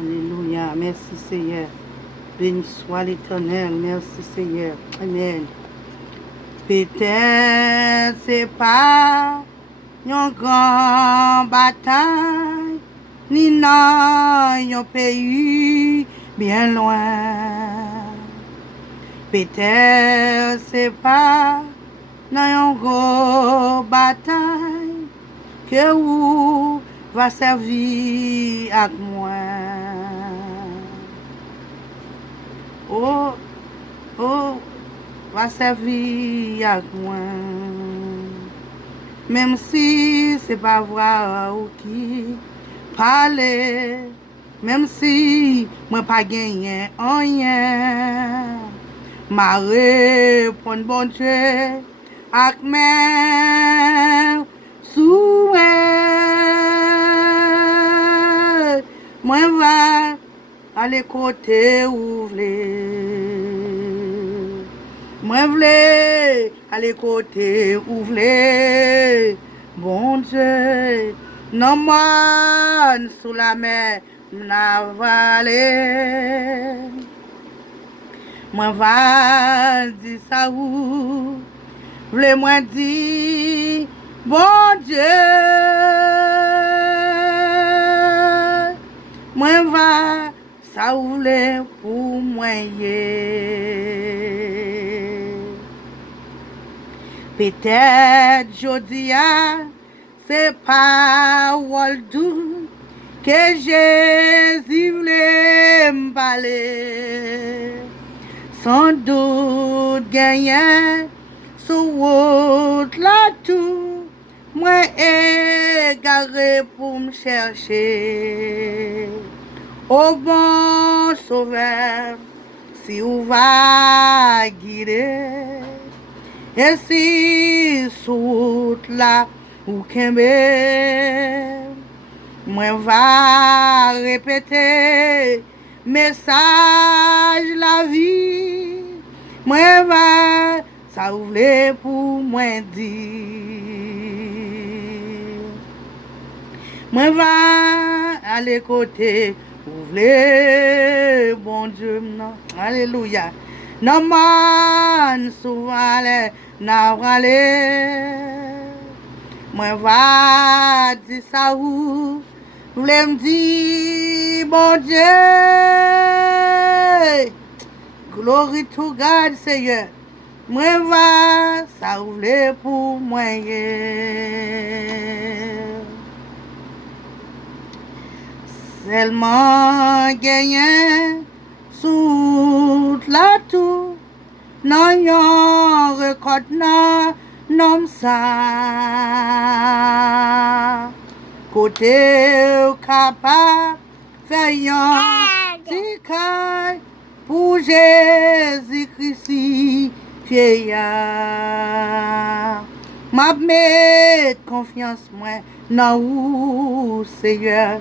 Alléluia. Merci Seigneur. Béni soit l'Éternel. Merci Seigneur. Amen. Peut-être c'est pas une grande bataille, ni dans un pays bien loin. Peut-être c'est pas dans une grande bataille que vous va servir avec moi. Oh, oh, va servir avec moi. Même si c'est pas vrai ou qui parler, même si moi pas gagné rien, ma réponse bon Dieu avec mes souhaits, moi va aller côté ouvrir. Moi v'lais aller côté ouvrir, bon Dieu, non moi sous la mer n'avaler. Moi va dire ça où, v'lais moi dire, bon Dieu, moi va ça où v'lais pour moi Peut-être jodi c'est parole douce que Jésus voulait me parler. Sans doute gagner sur route là tout, moi égaré pour me chercher. Au bon sauveur, si vous va guider. Et si soute là ou kembe, moi va répéter message la vie, moi va ça ouvre pour moi dire, moi va aller côté ouvre bon Dieu non, alléluia. Non man souvent n'a râlé. Moi va dire ça où voulez me dire bon Dieu. Glory to God Seigneur. Moi va ça ouvre pour moi. Seulement gagné sous la tour, non yon record nan nom ça. Côté capable, fait yon tikay pour Jésus-Christ, vieillard. M'a met confiance moi nan ou Seigneur,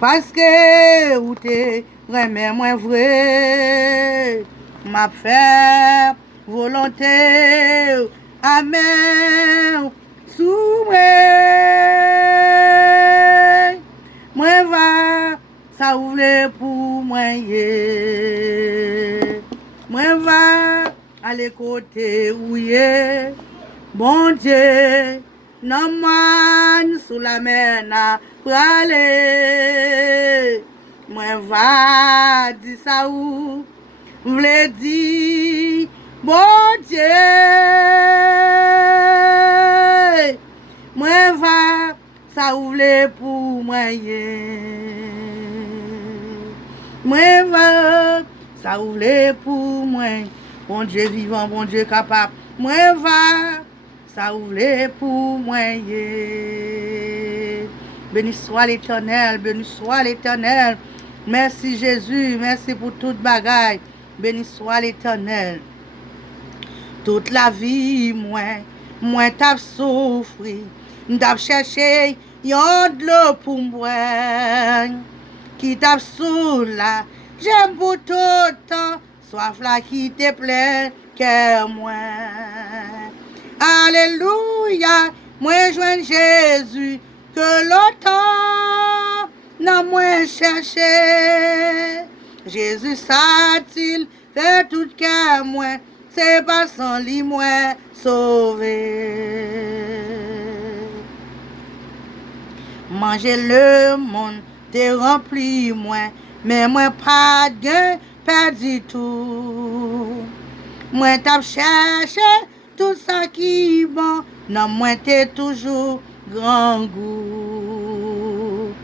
parce que ou te remets moi vrai, m'a fait volonté, amen, sous moi va, ça ouvre pour moi, moi va, aller côté où yé, bon Dieu, non man sous la mer n'a pralé. Moi va dire ça où v'lait dire bon Dieu. Moi va ça ouvre pour moi. Moi va ça ouvre pour moi. Bon Dieu vivant, bon Dieu capable. Moi va ça ouvre pour moi. Béni soit l'Éternel, béni soit l'Éternel. Merci Jésus, merci pour toute bagaille. Béni soit l'Éternel. Toute la vie, moi t'as souffert. T'as cherché yon de l'eau pour moi. Qui t'a sous là, j'aime pour tout le temps. Soif là qui te plaît, que moi. Alléluia, moi joins Jésus, que l'automne nan mwen cherché. Jésus sa-t-il fait tout cœur moi, c'est pas sans lui moi sauvé. Manger le monde te rempli moi, mais moi pas de gain perdu tout. Moi t'ap cherché tout ça qui bon, non moi t'es toujours grand goût.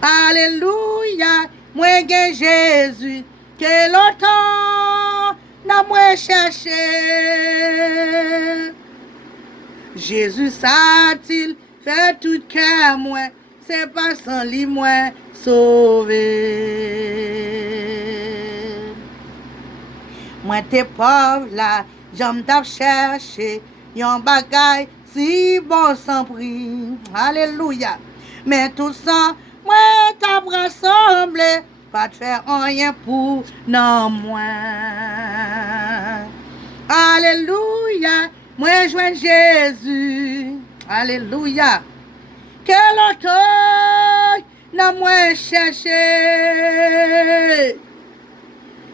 Alléluia, moi gen Jésus, que longtemps n'a moi cherché. Jésus sa-t-il fait tout cœur moi, c'est pas sans lui moi sauvé. Moi t'es pauvre là, j'aime t'ap chercher, yon bagay si bon sans prix. Alléluia. Mais tout ça, moi t'ap rassemblé, pas te faire rien pour non moi. Alléluia. Moi joins Jésus. Alléluia. Quel auteur n'a moi cherché.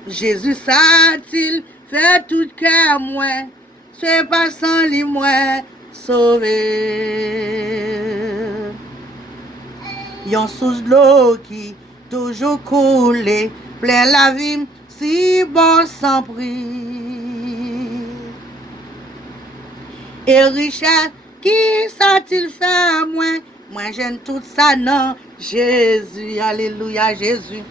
Jésus sa-t-il fait tout cœur moi, c'est pas sans lui moi sauvé. Yon sous l'eau qui toujours coule, plein la vie si bon sans prix. Et richesse qui sa-t-il fait moi, moi j'aime tout ça non Jésus. Alléluia Jésus.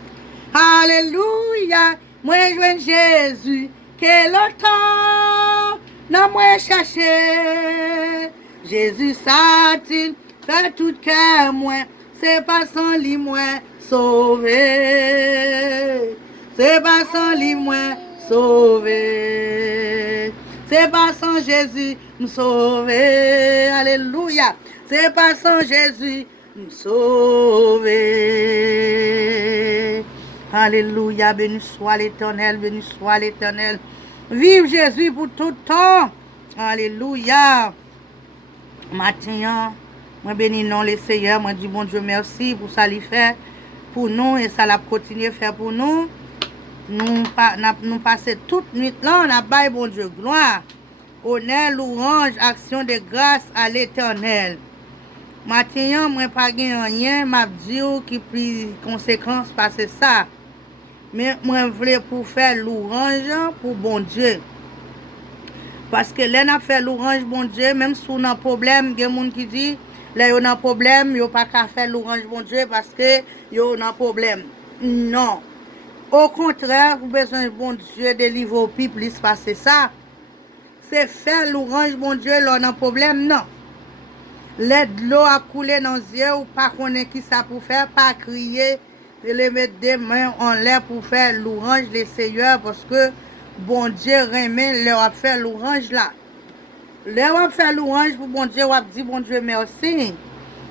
Alléluia. Moi joins Jésus, que longtemps n'a moi cherché. Jésus sa-t-il fait tout cœur moi, c'est pas sans lui moi sauvé. C'est pas sans lui moi sauvé. C'est pas sans Jésus me sauver. Alléluia. C'est pas sans Jésus me sauver. Alléluia, béni soit l'Éternel, béni soit l'Éternel. Vive Jésus pour tout temps. Alléluia. Matin, moi bénis non les Seigneur, moi dis bon Dieu merci pour ça lui fait pour nous et ça l'a continué faire pour nous. Nous passer toute nuit là, on a bail bon Dieu gloire. Honneur, louange, action de grâce à l'Éternel. Matin, moi pas gagné rien, m'a dit qui pris conséquence parce que ça. Mais moi voulais pour faire louange pour bon Dieu. Parce que là n'a fait louange bon Dieu, même si on a un problème, il y a des gens qui disent là on a un problème, yo pas qu'à faire louange bon Dieu parce que yo a un problème. Non. Au contraire, vous avez besoin de bon Dieu délivrer au peuple, plus passer ça. C'est faire louange bon Dieu, là on a un problème, non. L'aide l'eau a coulé dans les yeux ou pas connaître qui ça pour faire, pas crier, et les mettre des mains en l'air pour faire louange les Seigneurs parce que bon Dieu remet leur faire louange là. Leur faire louange pour bon Dieu, on dit bon Dieu merci.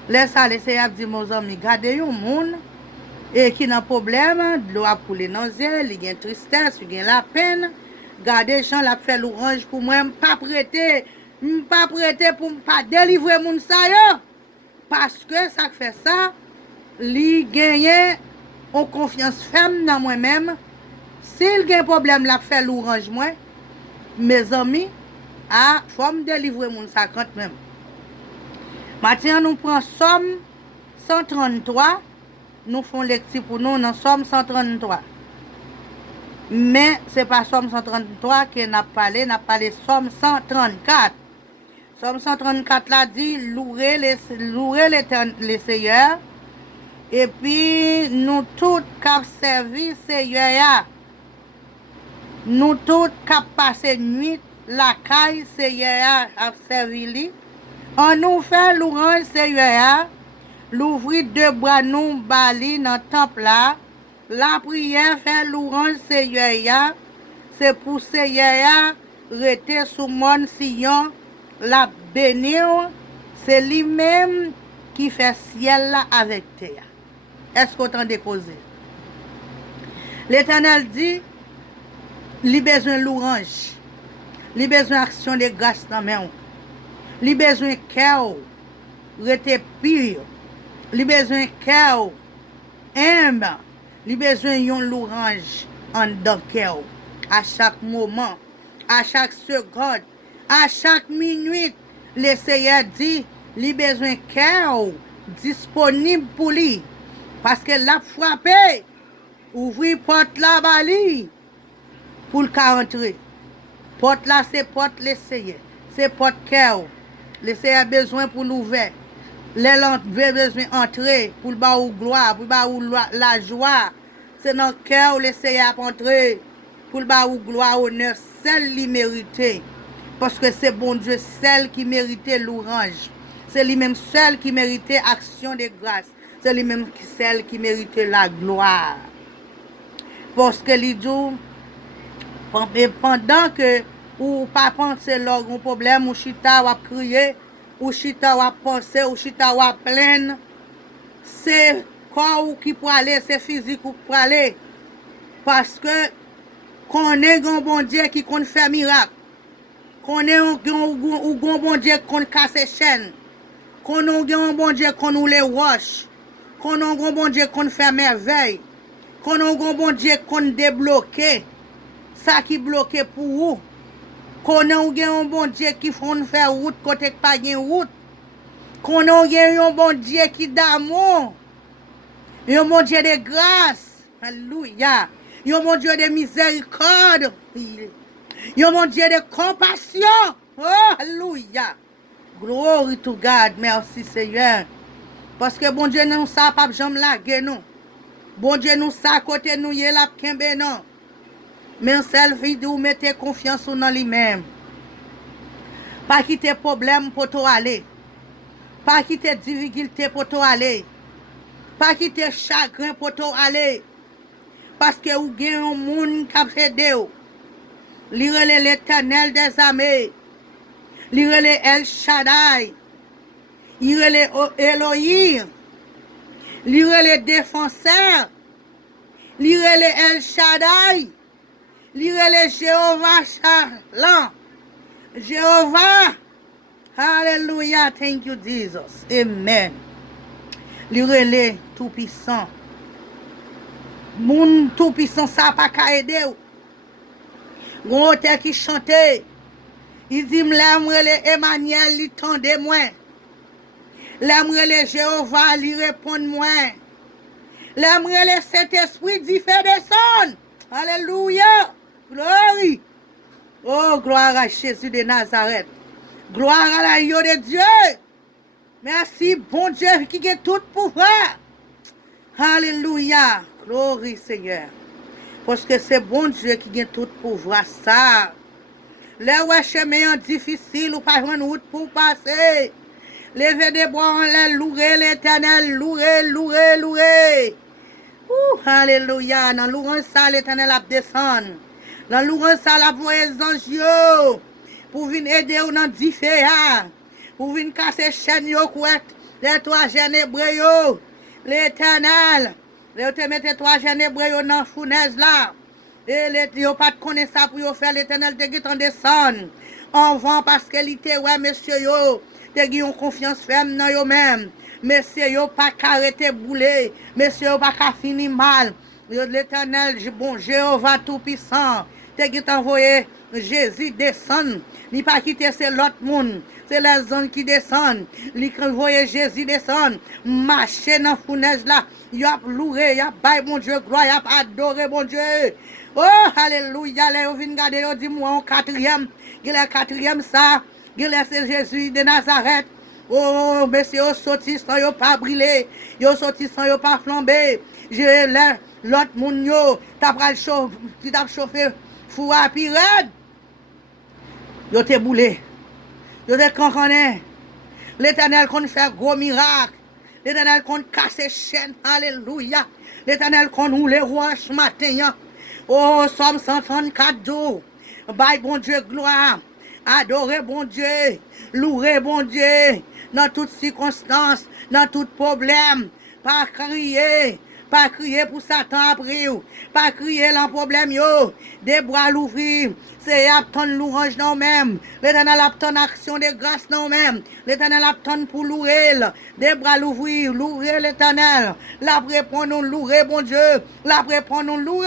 Laisse ça, les Seigneur dit mes amis, gardez un monde et qui n'a problème, l'eau a coulé dans les yeux, il y a une tristesse, il y a la peine. Gardez gens la faire louange pour moi, pas prêter pour pas délivrer mon ça yo. Parce que ça fait ça, li gagne en confiance ferme dans moi-même. S'il y a un problème la faire louange moi, mes amis, faut me délivrer mon ça quand même. Maintenant nous prenons Somme 133, nous faisons lecture pour nous dans Somme 133. Mais ce n'est pas Somme 133 que n'a parlé Somme 134. Somme 134 là dit louer les Seigneurs et puis nous tous cap servi Seigneur. Nous tous cap passer nuit la caille Seigneur a servi lui. On nous fait louange Seigneur. L'ouvrir deux bras nous bali dans temple là. La prière fait louange Seigneur. C'est pour Seigneur rester sous mon sillon. La bénir, c'est lui-même qui fait ciel là avec terre. Est-ce qu'on t'en décauser? L'Éternel dit, il a besoin de louange, il a besoin d'action de grâce dans main, il a besoin de cœur, rester pire, il a besoin de cœur, humble, il besoin yon l'orange en dans cœur à chaque moment, à chaque seconde, à chaque minute. Le Seigneur dit, il besoin cœur disponible pour lui parce que l'a frappé, ouvrir porte là bali pour le rentrer. Porte là c'est porte le Seigneur, c'est porte cœur. Le Seigneur a besoin pour l'ouvrir. Les besoin d'entrer pour le bas ou gloire, pour le bas ou la joie. C'est dans le cœur où le Seigneur a entré pour le bas ou gloire, honneur, celle qui mérite. Parce que c'est bon Dieu, celle qui méritait l'orange. C'est lui-même seul qui méritait action de grâce. C'est lui-même celle qui méritait la gloire. Parce que les jours, pendant que ou pas penser leur un problème, ou chita ou a crier, ou chita ou a penser, ou chita ou a plaindre, c'est corps qui peut aller, c'est physique qui peut aller. Parce que qu'on est un bon Dieu qui compte faire miracle. Qu'on est un bon Dieu qui compte casser chaîne. Qu'on est un bon Dieu qui compte les roches. Qu'on est un bon Dieu qui compte faire merveille. Qu'on est un bon Dieu qui compte débloquer. Ça qui bloqué pour vous. Qu'on a un bon Dieu qui font faire route côté pas de route. Qu'on a un bon Dieu qui d'amour. Un bon Dieu de grâce. Alléluia. Un bon Dieu de miséricorde. Un bon Dieu de compassion. Oh, alléluia. Glory to God. Merci Seigneur. Parce que bon Dieu nous ça pas jamais laguer nous. Bon Dieu nous ça côté nous y la kembe non. Mais un seul vidéo mettez confiance dans lui-même. Pas quitter problème pour toi aller. Pas quitter difficulté pour toi aller. Pas quitter chagrin pour toi aller. Parce que vous avez un monde qui a fait de lire l'Éternel des armées. Lire El Shaddai. Lire Elohim. Lire les défenseurs. Lire El Shaddai. Lire le Jéhovah Shalom. Jéhovah. Hallelujah. Thank you, Jesus. Amen. Lire le Tout-Puissant. Moun Tout-Puissant, ça pas qu'à aider. Mon auteur qui chantait. Il dit, l'aimerait le Emmanuel, lui tendait moins. L'aimerait le Jéhovah, lui répond moins. L'aimerait le Saint-Esprit, dit fait descendre. Alléluia. Gloire. Oh, gloire à Jésus de Nazareth. Gloire à l'agneau de Dieu. Merci, bon Dieu, qui a tout pouvoir. Alléluia. Gloire, Seigneur. Parce que c'est bon Dieu qui a tout pouvoir. Ça. Là où chemin difficile, ou pas une route pour passer. Levez des bois en l'air, louer l'Éternel, louer. Alléluia. Dans louange ça, l'Éternel a descendu. Dans louange ça, la voix des anges pour venir aider ou dans différents. Pour venir casser chaîne yo couette. Les trois jeunes hébreux. L'Éternel. Les te mettre trois jeunes hébreux dans la fournaise là. Et les yo pas de connaître ça pour yo faire l'Éternel te guet en descendre. En vent parce que l'ité ouais monsieur yo. Te guet une confiance ferme dans yo même. Monsieur yo pas arrêter bouler. Monsieur yo pas finir mal. L'Éternel, bon Jéhovah tout-puissant, te envoyé Jésus descendre. Ni pas quitter c'est l'autre monde. C'est les zones qui descendent. Li envoyé Jésus descendre. Marcher dans la fournaise là. Il a loué, il a baillé mon Dieu gloire, il a adoré mon Dieu. Oh, alléluia. Là, vous venez regarder, vous dites moi en quatrième. Il est quatrième ça. Il est Jésus de Nazareth. Oh, monsieur, vous sorti sans vous pas brûler. Vous sorti sans vous pas flamber. L'autre monde, t'as pris le chauffé fou à pirate. Vous te boulé. Vous te cancané. L'Éternel compte faire gros miracle. L'Éternel compte casser chaîne. Alléluia. L'Éternel compte nous les roches matin. Oh, Somme 134 jours. Bye, bon Dieu, gloire. Adorer bon Dieu. Louer bon Dieu. Dans toutes circonstances. Dans tout problème. Pas crier. pas crier pour Satan après ou, pas crier dans problème yo, des bras l'ouvrir, c'est attendre louange non même, l'Éternel attend action de grâce non même, l'Éternel attend pour louer, des bras l'ouvrir, louer l'Éternel, la répond nous louer bon Dieu, la répond nous louer.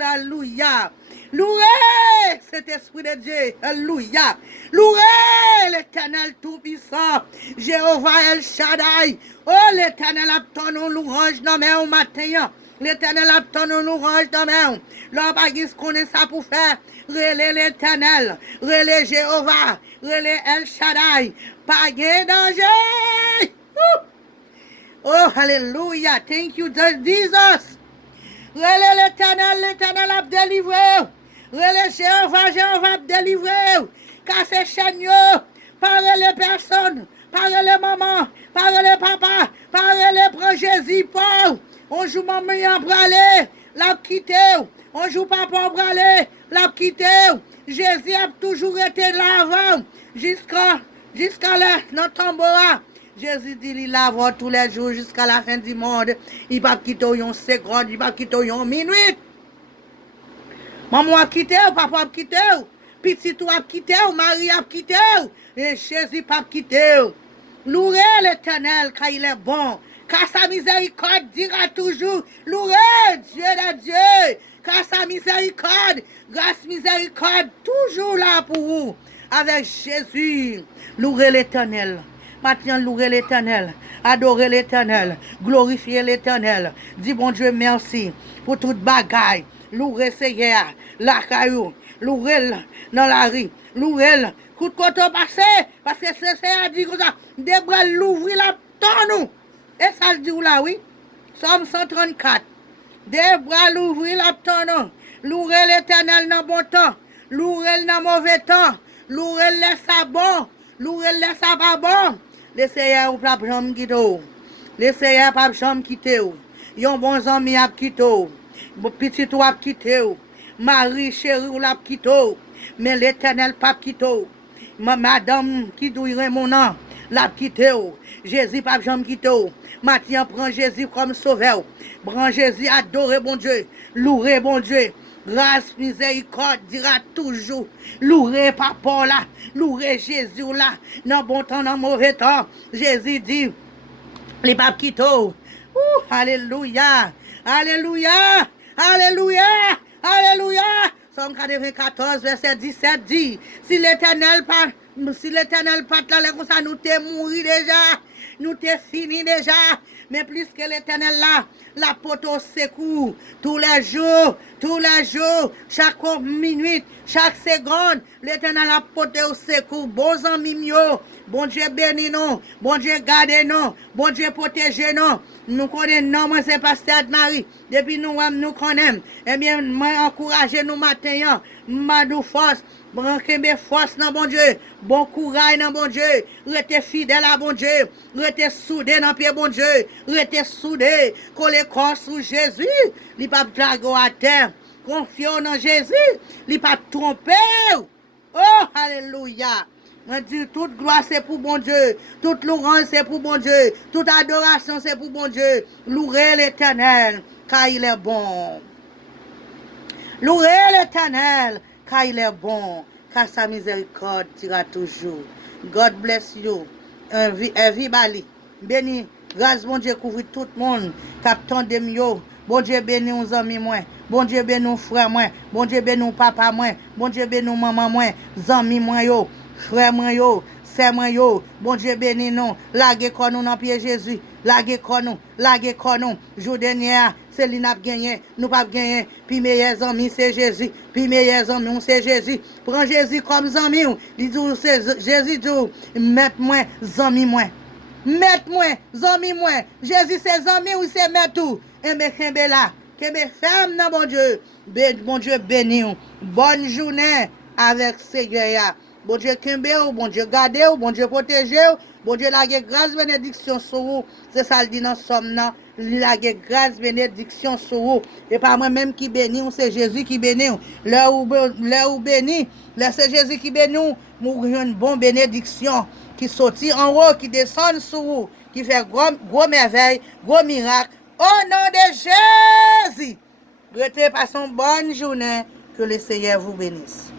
Alléluia. Louez cet esprit de Dieu. Alléluia. Louez l'Éternel Tout-Puissant. Jéhovah El Shaddai. Oh, l'Éternel a ton louange dans mes au matin. L'Éternel a ton louange dans mes. L'homme a dit ce qu'on est ça pour faire. Relais l'Éternel. Relais Jéhovah. Relais El Shaddai. Pas de danger. Oh, hallelujah. Thank you, Jesus. Relais l'Éternel a délivré. Relais Jéhovah a délivré. Car c'est chaîne, par les personnes, par les mamans, par les papas, par les prend Jésus pour. On joue maman en bralé, l'a quitté. On joue papa en bralé, l'a quitté. Jésus a toujours été là avant, jusqu'à là, dans le tambour. Jésus dit il lave tous les jours jusqu'à la fin du monde. Il va quitter une seconde, il va quitter une minute. Maman a quitté, papa a quitté, petit tout a quitté, Marie a quitté, et Jésus pas quitté. Louez l'Éternel car il est bon, car sa miséricorde dira toujours. Louez Dieu de Dieu, car sa miséricorde, grâce miséricorde, toujours là pour vous. Avec Jésus, louez l'Éternel. Maintenant, louer l'Éternel, adorer l'Éternel, glorifier l'Éternel. Dis bon Dieu merci pour toute bagaille. Louer Seigneur, la caillou, louer dans la rue, louer coup de côté passé, parce que c'est Seigneur dit comme ça, des bras l'ouvrir la tonne. Et ça le dit là, oui. Somme 134. Des bras l'ouvrir la tonne. Louer l'Éternel dans bon temps, louer dans mauvais temps, louer les sabots, louer les sabots bon. Les Seigneur ou pas jamais quitter. Les Seigneur pas jamais quitter. Yon bon ami a quitté. Petit ou a quitté. Marie chérie ou l'a quitté. Mais l'Éternel pas quitté. Madame qui douille mon nom l'a quitté. Jésus pas jamais quitté. Maintenant prend Jésus comme sauveur. Prend Jésus adorer bon Dieu. Louer bon Dieu. Grâce, miséricorde dira toujours. Louer papa là, louer Jésus là, dans bon temps, dans mauvais temps. Jésus dit, les papes qui t'ont. Alléluia, alléluia, alléluia, alléluia. Somme 94, verset 17 dit, si l'Éternel pas là, comme ça, nous t'es mouru déjà, nous t'es fini déjà. Mais plus que l'Éternel là, la porte au secours, tous les jours, chaque minute, chaque seconde, l'Éternel a porté au secours, bons amis mieux, bon Dieu béni nous, bon Dieu garde nous, bon Dieu protège nous. Nous connaissons, non, moi c'est Pasteur Marie, depuis nous connaissons, eh bien, moi encourage nous matin, m'a nous force, branquez mes forces dans bon Dieu, bon courage dans bon Dieu, restez fidèle à bon Dieu, restez soudé dans pied bon Dieu, restez soudé, collez corps sous Jésus, il pas draguer à terre, confions dans Jésus, il pas tromper. Oh, alléluia. Moi dis, toute gloire c'est pour bon Dieu, toute louange c'est pour bon Dieu, toute adoration c'est pour bon Dieu. Louez l'Éternel, car il est bon. Louez l'Éternel, car il est bon, car sa miséricorde dira toujours. God bless you. Everybody. Béni, grâce bon Dieu couvre tout le monde. Captain de mieux. Bon Dieu béni nos amis moi. Bon Dieu béni nos frères moi. Bon Dieu béni nos papa moi. Bon Dieu béni nos maman moi. Amis moi yo. Frère moi yo. Sœur moi yo. Bon Dieu béni nous. Lagez quoi nous dans pied Jésus. Lagez quoi nous. Lagez quoi nous. Jour dernier, c'est lui n'a gagné. Nous pas gagné. Puis meilleurs amis c'est Jésus. Puis meilleurs amis c'est Jésus. Prends Jésus comme ami. Il dit c'est Jésus dit mettez-moi ami moi. Mettez-moi ami moi. Jésus c'est ami ou c'est mettre tout. Et me kembe là. Kembe ferme dans bon Dieu. Bon Dieu béni. Bonne journée avec Seigneur. Bon Dieu kembe ou, bon Dieu garde ou, bon Dieu protège ou, Bon Dieu, la grâce, bénédiction sur vous. C'est ça le dit dans Somme, non? La grâce, bénédiction sur vous. Et pas moi-même qui bénis, c'est Jésus qui bénit. Là où béni, là c'est Jésus qui bénit. Nous une bonne bénédiction qui sortit en haut, qui descend sur vous, qui fait gros merveille, gros miracle. Au nom de Jésus, restez passez une bonne journée. Que le Seigneur vous bénisse.